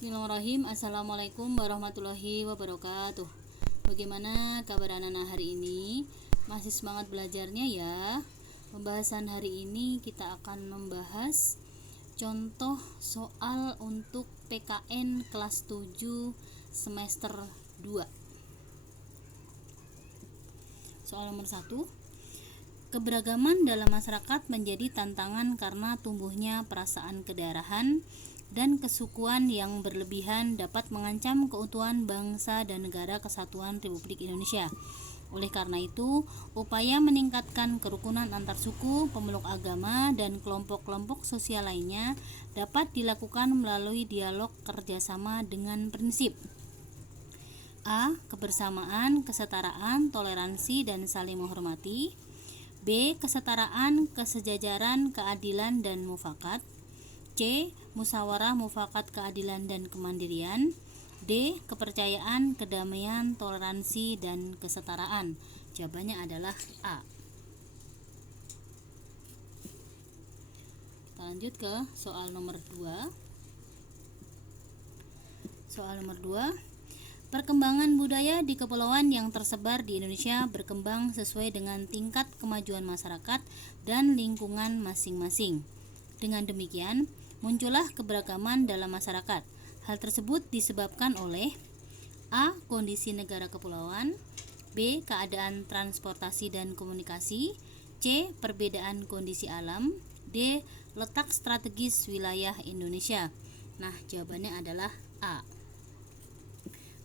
Bismillahirrahmanirrahim. Assalamualaikum warahmatullahi wabarakatuh. Bagaimana kabar anak-anak hari ini? Masih semangat belajarnya ya? Pembahasan hari ini kita akan membahas contoh soal untuk PKN kelas 7 semester 2. Soal nomor 1. Keberagaman dalam masyarakat menjadi tantangan karena tumbuhnya perasaan kedaerahan dan kesukuan yang berlebihan dapat mengancam keutuhan bangsa dan negara kesatuan Republik Indonesia. Oleh karena itu, upaya meningkatkan kerukunan antar suku, pemeluk agama, dan kelompok-kelompok sosial lainnya dapat dilakukan melalui dialog kerjasama dengan prinsip A. Kebersamaan, kesetaraan, toleransi, dan saling menghormati. B. Kesetaraan, kesejajaran, keadilan, dan mufakat. C. Musyawarah, mufakat, keadilan, dan kemandirian. D. Kepercayaan, kedamaian, toleransi, dan kesetaraan. Jawabannya adalah A. Kita lanjut ke soal nomor 2. Soal nomor 2. Perkembangan budaya di kepulauan yang tersebar di Indonesia berkembang sesuai dengan tingkat kemajuan masyarakat dan lingkungan masing-masing. Dengan demikian, muncullah keberagaman dalam masyarakat. Hal tersebut disebabkan oleh A. Kondisi negara kepulauan, B. Keadaan transportasi dan komunikasi, C. Perbedaan kondisi alam, D. Letak strategis wilayah Indonesia. Nah, jawabannya adalah A.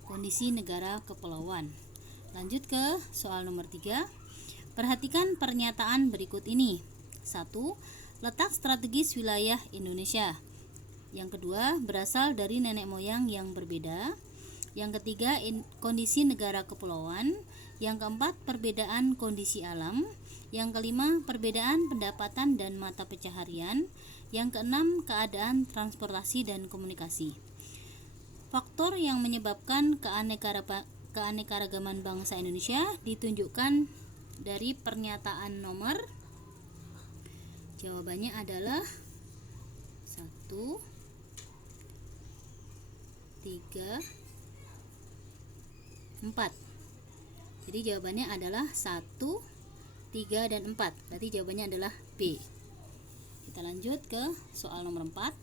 Kondisi negara kepulauan. Lanjut ke soal nomor 3. Perhatikan pernyataan berikut ini. 1. Letak strategis wilayah Indonesia. Yang kedua, berasal dari nenek moyang yang berbeda. Yang ketiga, kondisi negara kepulauan. Yang keempat, perbedaan kondisi alam. Yang kelima, perbedaan pendapatan dan mata pencaharian. Yang keenam, keadaan transportasi dan komunikasi. Faktor yang menyebabkan keanekaragaman bangsa Indonesia ditunjukkan dari pernyataan nomor. Jawabannya adalah 1, 3, 4. Jadi jawabannya adalah 1, 3, dan 4. Berarti jawabannya adalah B. Kita lanjut ke soal nomor 4.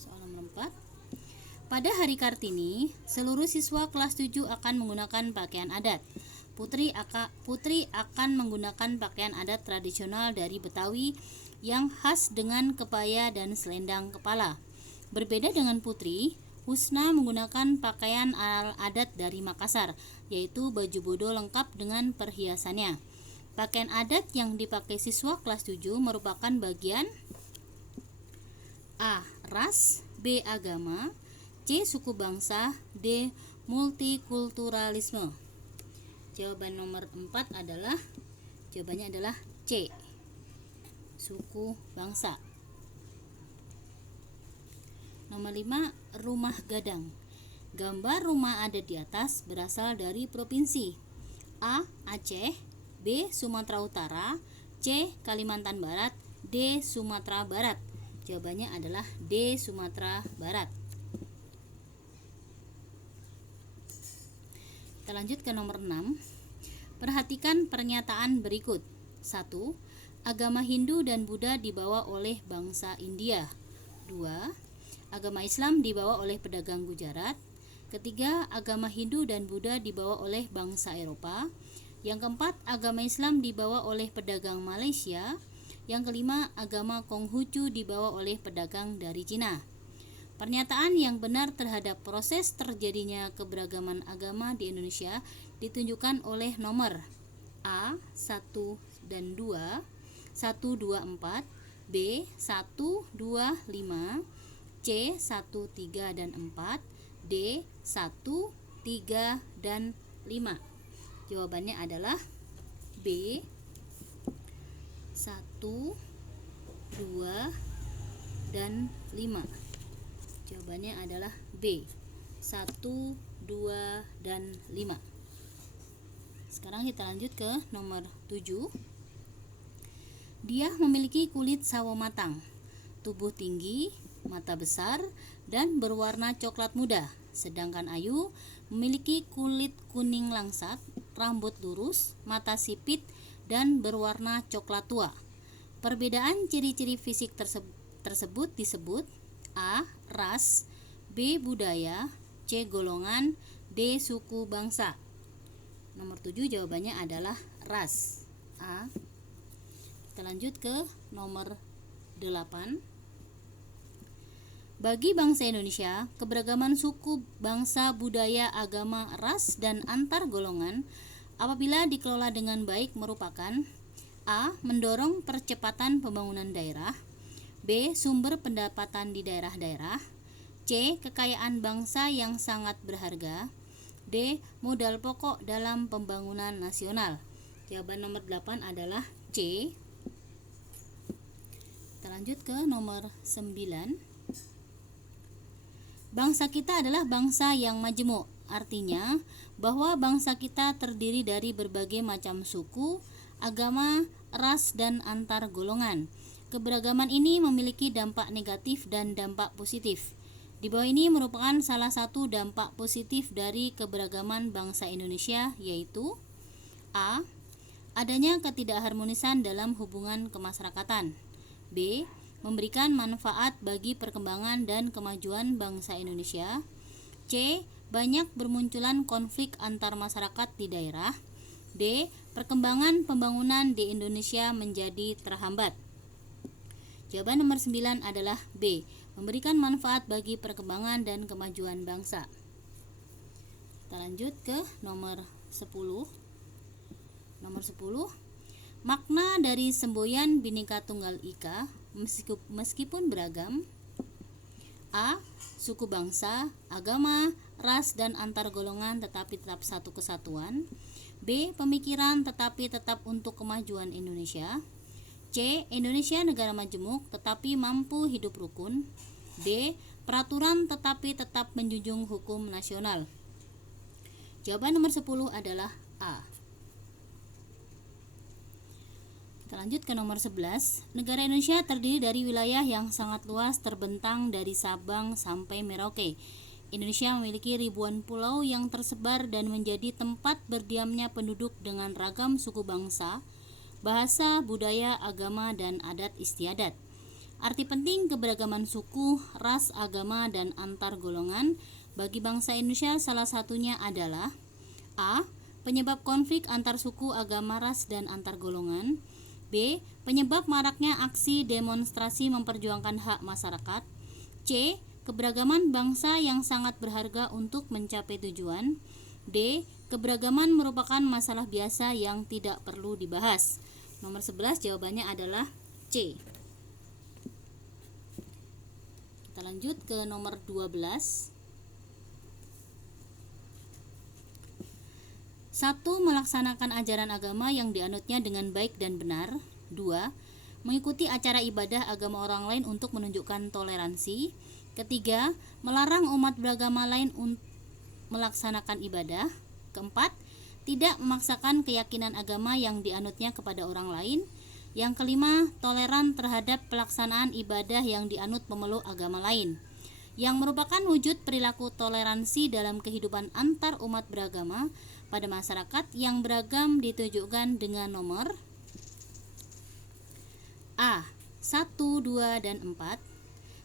Soal nomor 4. Pada hari Kartini, seluruh siswa kelas 7 akan menggunakan pakaian adat. Putri akan menggunakan pakaian adat tradisional dari Betawi yang khas dengan kebaya dan selendang kepala. Berbeda dengan Putri, Husna menggunakan pakaian adat dari Makassar, yaitu baju bodo lengkap dengan perhiasannya. Pakaian adat yang dipakai siswa kelas 7 merupakan bagian A. Ras, B. Agama, C. Suku bangsa, D. Multikulturalisme. Jawaban nomor 4 jawabannya adalah C. Suku bangsa. Nomor 5, rumah gadang. Gambar rumah adat di atas berasal dari provinsi A. Aceh, B. Sumatera Utara, C. Kalimantan Barat, D. Sumatera Barat. Jawabannya adalah D. Sumatera Barat. Kita lanjut ke nomor 6. Perhatikan pernyataan berikut. 1. Agama Hindu dan Buddha dibawa oleh bangsa India. 2. Agama Islam dibawa oleh pedagang Gujarat. Ketiga, agama Hindu dan Buddha dibawa oleh bangsa Eropa. Yang keempat, agama Islam dibawa oleh pedagang Malaysia. Yang kelima, agama Konghucu dibawa oleh pedagang dari Cina. Pernyataan yang benar terhadap proses terjadinya keberagaman agama di Indonesia ditunjukkan oleh nomor A. 1 dan 2, 1, 2, 4, B. 1, 2, 5, C. 1, 3, dan 4, D. 1, 3, dan 5. Jawabannya adalah B. 1, 2, dan 5. Jawabannya adalah B. 1, 2, dan 5. Sekarang kita lanjut ke nomor 7. Dia memiliki kulit sawo matang. tubuh tinggi, mata besar, dan berwarna coklat muda. Sedangkan Ayu memiliki kulit kuning langsat, rambut lurus, mata sipit, dan berwarna coklat tua. Perbedaan ciri-ciri fisik tersebut disebut A. Ras, B. Budaya, C. Golongan, D. Suku bangsa. Nomor 7 jawabannya adalah ras. A. Kita lanjut ke nomor 8. Bagi bangsa Indonesia, keberagaman suku, bangsa, budaya, agama, ras, dan antar golongan apabila dikelola dengan baik merupakan A. Mendorong percepatan pembangunan daerah, B. Sumber pendapatan di daerah-daerah, C. Kekayaan bangsa yang sangat berharga, D. Modal pokok dalam pembangunan nasional. Jawaban nomor 8 adalah C. Kita lanjut ke nomor 9. Bangsa kita adalah bangsa yang majemuk, artinya bahwa bangsa kita terdiri dari berbagai macam suku, agama, ras, dan antar golongan. Keberagaman ini memiliki dampak negatif dan dampak positif. Di bawah ini merupakan salah satu dampak positif dari keberagaman bangsa Indonesia, yaitu A. Adanya ketidakharmonisan dalam hubungan kemasyarakatan, B. Memberikan manfaat bagi perkembangan dan kemajuan bangsa Indonesia, C. Banyak bermunculan konflik antar masyarakat di daerah, D. Perkembangan pembangunan di Indonesia menjadi terhambat. Jawaban nomor 9 adalah B. Memberikan manfaat bagi perkembangan dan kemajuan bangsa. Kita lanjut ke nomor 10. Nomor 10. Makna dari semboyan Bhinneka Tunggal Ika meskipun beragam. A. Suku bangsa, agama, ras, dan antar golongan tetapi tetap satu kesatuan. B. Pemikiran tetapi tetap untuk kemajuan Indonesia. C. Indonesia negara majemuk tetapi mampu hidup rukun. D. Peraturan tetapi tetap menjunjung hukum nasional. Jawaban nomor 10 adalah A. Kita lanjut ke nomor 11. Negara Indonesia terdiri dari wilayah yang sangat luas terbentang dari Sabang sampai Merauke. Indonesia memiliki ribuan pulau yang tersebar dan menjadi tempat berdiamnya penduduk dengan ragam suku bangsa, bahasa, budaya, agama, dan adat istiadat. Arti penting keberagaman suku, ras, agama, dan antar golongan bagi bangsa Indonesia salah satunya adalah A. Penyebab konflik antar suku, agama, ras, dan antar golongan. B. Penyebab maraknya aksi demonstrasi memperjuangkan hak masyarakat. C. Keberagaman bangsa yang sangat berharga untuk mencapai tujuan. D. Keberagaman merupakan masalah biasa yang tidak perlu dibahas. Nomor 11 jawabannya adalah C. Kita lanjut ke nomor 12. 1. Melaksanakan ajaran agama yang dianutnya dengan baik dan benar. 2. Mengikuti acara ibadah agama orang lain untuk menunjukkan toleransi. Ketiga, melarang umat beragama lain melaksanakan ibadah. Keempat, tidak memaksakan keyakinan agama yang dianutnya kepada orang lain. Yang kelima, toleran terhadap pelaksanaan ibadah yang dianut pemeluk agama lain, yang merupakan wujud perilaku toleransi dalam kehidupan antar umat beragama pada masyarakat yang beragam ditujukan dengan nomor A. 1, 2, dan 4,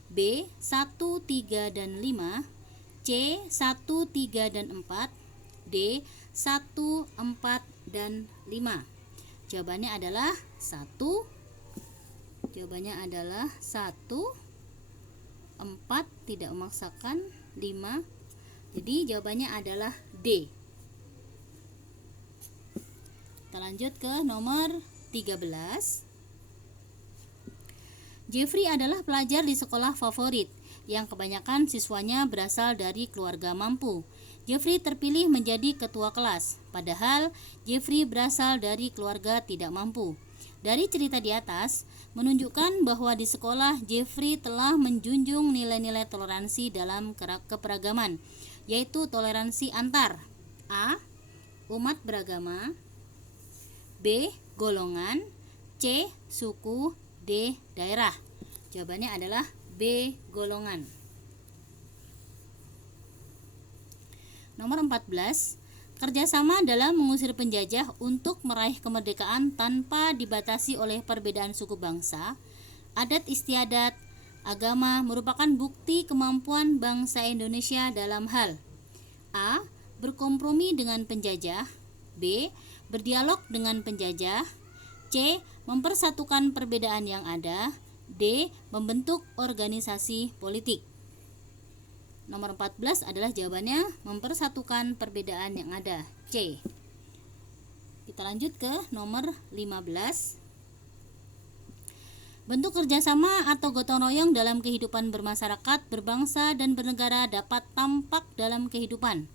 B. 1, 3, dan 5, C. 1, 3, dan 4, D. 1, 4, dan 5. Jawabannya adalah 1. Jawabannya adalah 1, 4, tidak memaksakan, 5. Jadi jawabannya adalah D. Kita lanjut ke nomor 13. Jeffrey adalah pelajar di sekolah favorit yang kebanyakan siswanya berasal dari keluarga mampu. Jeffrey terpilih menjadi ketua kelas, padahal Jeffrey berasal dari keluarga tidak mampu. Dari cerita di atas menunjukkan bahwa di sekolah Jeffrey telah menjunjung nilai-nilai toleransi dalam keberagaman, yaitu toleransi antar A. Umat beragama, B. Golongan, C. Suku, D. Daerah. Jawabannya adalah B golongan. Nomor 14, kerjasama dalam mengusir penjajah untuk meraih kemerdekaan tanpa dibatasi oleh perbedaan suku bangsa, adat istiadat, agama merupakan bukti kemampuan bangsa Indonesia dalam hal A. Berkompromi dengan penjajah, B. Berdialog dengan penjajah, C. Mempersatukan perbedaan yang ada, D. Membentuk organisasi politik. Nomor 14 adalah jawabannya mempersatukan perbedaan yang ada, C. Kita lanjut ke nomor 15. Bentuk kerjasama atau gotong royong dalam kehidupan bermasyarakat, berbangsa, dan bernegara dapat tampak dalam kehidupan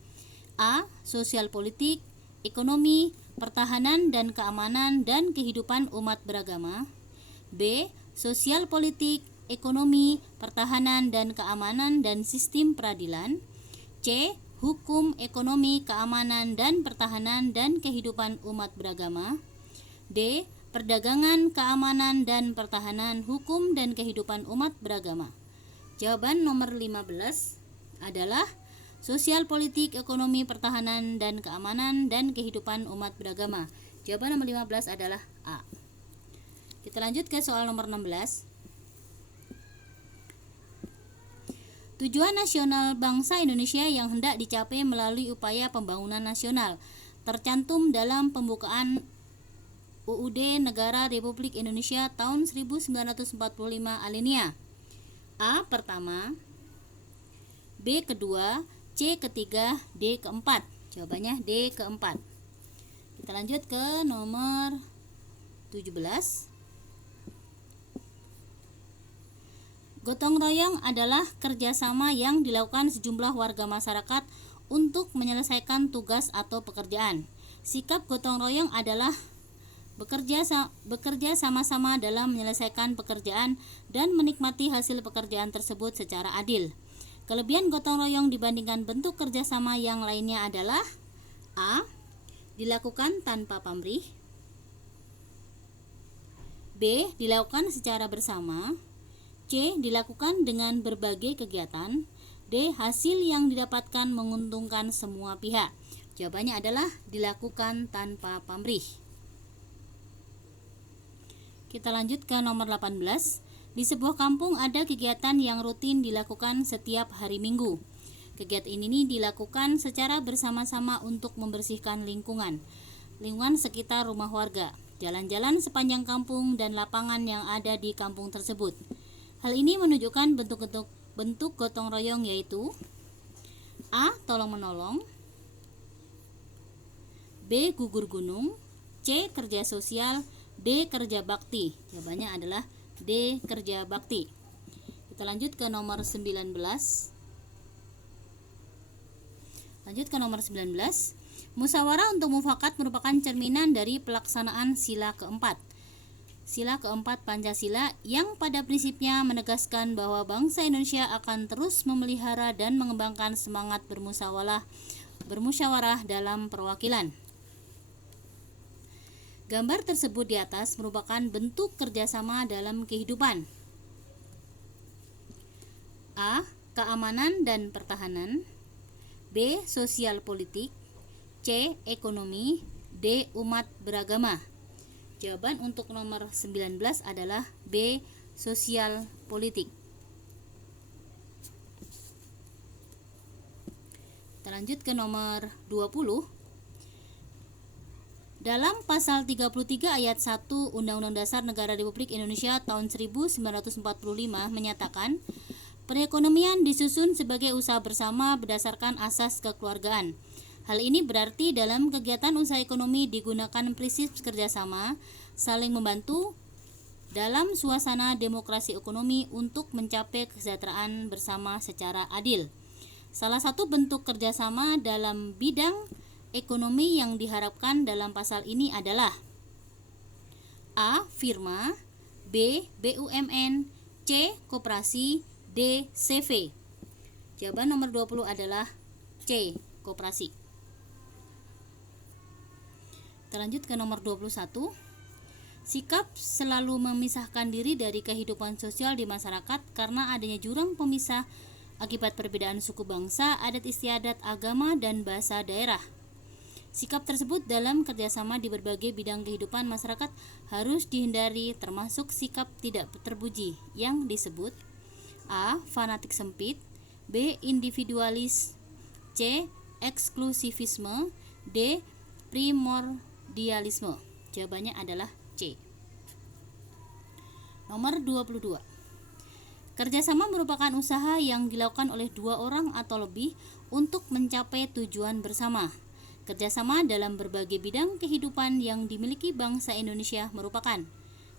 A. Sosial politik, ekonomi, pertahanan dan keamanan, dan kehidupan umat beragama, B. Sosial politik, ekonomi, pertahanan dan keamanan, dan sistem peradilan, C. Hukum, ekonomi, keamanan, dan pertahanan, dan kehidupan umat beragama, D. Perdagangan, keamanan, dan pertahanan, hukum, dan kehidupan umat beragama. Jawaban nomor 15 adalah sosial politik, ekonomi, pertahanan, dan keamanan, dan kehidupan umat beragama. Jawaban nomor 15 adalah A. Kita lanjut ke soal nomor 16. Tujuan nasional bangsa Indonesia yang hendak dicapai melalui upaya pembangunan nasional tercantum dalam pembukaan UUD Negara Republik Indonesia tahun 1945 alinea A. Pertama, B. Kedua, C. Ketiga, D. Keempat. Jawabannya D. Keempat. Kita lanjut ke nomor 17. Gotong royong adalah kerjasama yang dilakukan sejumlah warga masyarakat untuk menyelesaikan tugas atau pekerjaan. Sikap gotong royong adalah bekerja sama-sama dalam menyelesaikan pekerjaan dan menikmati hasil pekerjaan tersebut secara adil. Kelebihan gotong royong dibandingkan bentuk kerjasama yang lainnya adalah A. Dilakukan tanpa pamrih, B. Dilakukan secara bersama, C. Dilakukan dengan berbagai kegiatan, D. Hasil yang didapatkan menguntungkan semua pihak. Jawabannya adalah dilakukan tanpa pamrih. Kita lanjut ke nomor 18. Di sebuah kampung ada kegiatan yang rutin dilakukan setiap hari Minggu. Kegiatan ini dilakukan secara bersama-sama untuk membersihkan lingkungan sekitar rumah warga, jalan-jalan sepanjang kampung, dan lapangan yang ada di kampung tersebut. Hal ini menunjukkan bentuk gotong royong, yaitu A. Tolong-menolong, B. Gugur gunung, C. Kerja sosial, D. Kerja bakti. Jawabannya adalah D. Kerja bakti. Kita lanjut ke nomor 19. Musyawarah untuk mufakat merupakan cerminan dari pelaksanaan sila keempat Pancasila, yang pada prinsipnya menegaskan bahwa bangsa Indonesia akan terus memelihara dan mengembangkan semangat bermusyawarah dalam perwakilan. Gambar tersebut di atas merupakan bentuk kerjasama dalam kehidupan. A. Keamanan dan pertahanan, B. Sosial politik, C. Ekonomi, D. Umat beragama. Jawaban untuk nomor 19 adalah B. Sosial politik. Kita lanjut ke nomor 20. Dalam pasal 33 ayat 1 Undang-Undang Dasar Negara Republik Indonesia tahun 1945 menyatakan, perekonomian disusun sebagai usaha bersama berdasarkan asas kekeluargaan. Hal ini berarti dalam kegiatan usaha ekonomi digunakan prinsip kerjasama, saling membantu dalam suasana demokrasi ekonomi untuk mencapai kesejahteraan bersama secara adil. Salah satu bentuk kerjasama dalam bidang ekonomi yang diharapkan dalam pasal ini adalah A. Firma, B. BUMN, C. Koperasi, D. CV. Jawaban nomor 20 adalah C. Koperasi. Kita lanjut ke nomor 21. Sikap selalu memisahkan diri dari kehidupan sosial di masyarakat karena adanya jurang pemisah akibat perbedaan suku bangsa, adat istiadat, agama, dan bahasa daerah. Sikap tersebut dalam kerjasama di berbagai bidang kehidupan masyarakat harus dihindari, termasuk sikap tidak terpuji yang disebut A. Fanatik sempit, B. Individualis, C. Eksklusivisme, D. Primordialisme. Jawabannya adalah C. Nomor 22. Kerjasama merupakan usaha yang dilakukan oleh dua orang atau lebih untuk mencapai tujuan bersama. Kerjasama dalam berbagai bidang kehidupan yang dimiliki bangsa Indonesia merupakan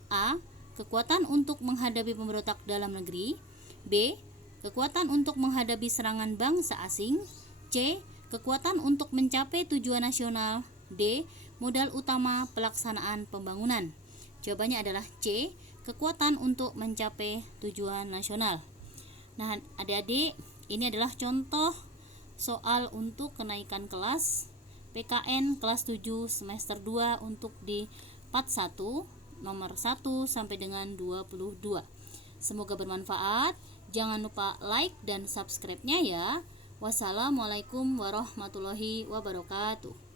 A. Kekuatan untuk menghadapi pemberontak dalam negeri, B. Kekuatan untuk menghadapi serangan bangsa asing, C. Kekuatan untuk mencapai tujuan nasional, D. Modal utama pelaksanaan pembangunan. Jawabannya adalah C. Kekuatan untuk mencapai tujuan nasional. Nah, adik-adik, ini adalah contoh soal untuk kenaikan kelas PKN kelas 7 semester 2 untuk di part 1 nomor 1 sampai dengan 22. Semoga bermanfaat. Jangan lupa like dan subscribe-nya ya. Wassalamualaikum warahmatullahi wabarakatuh.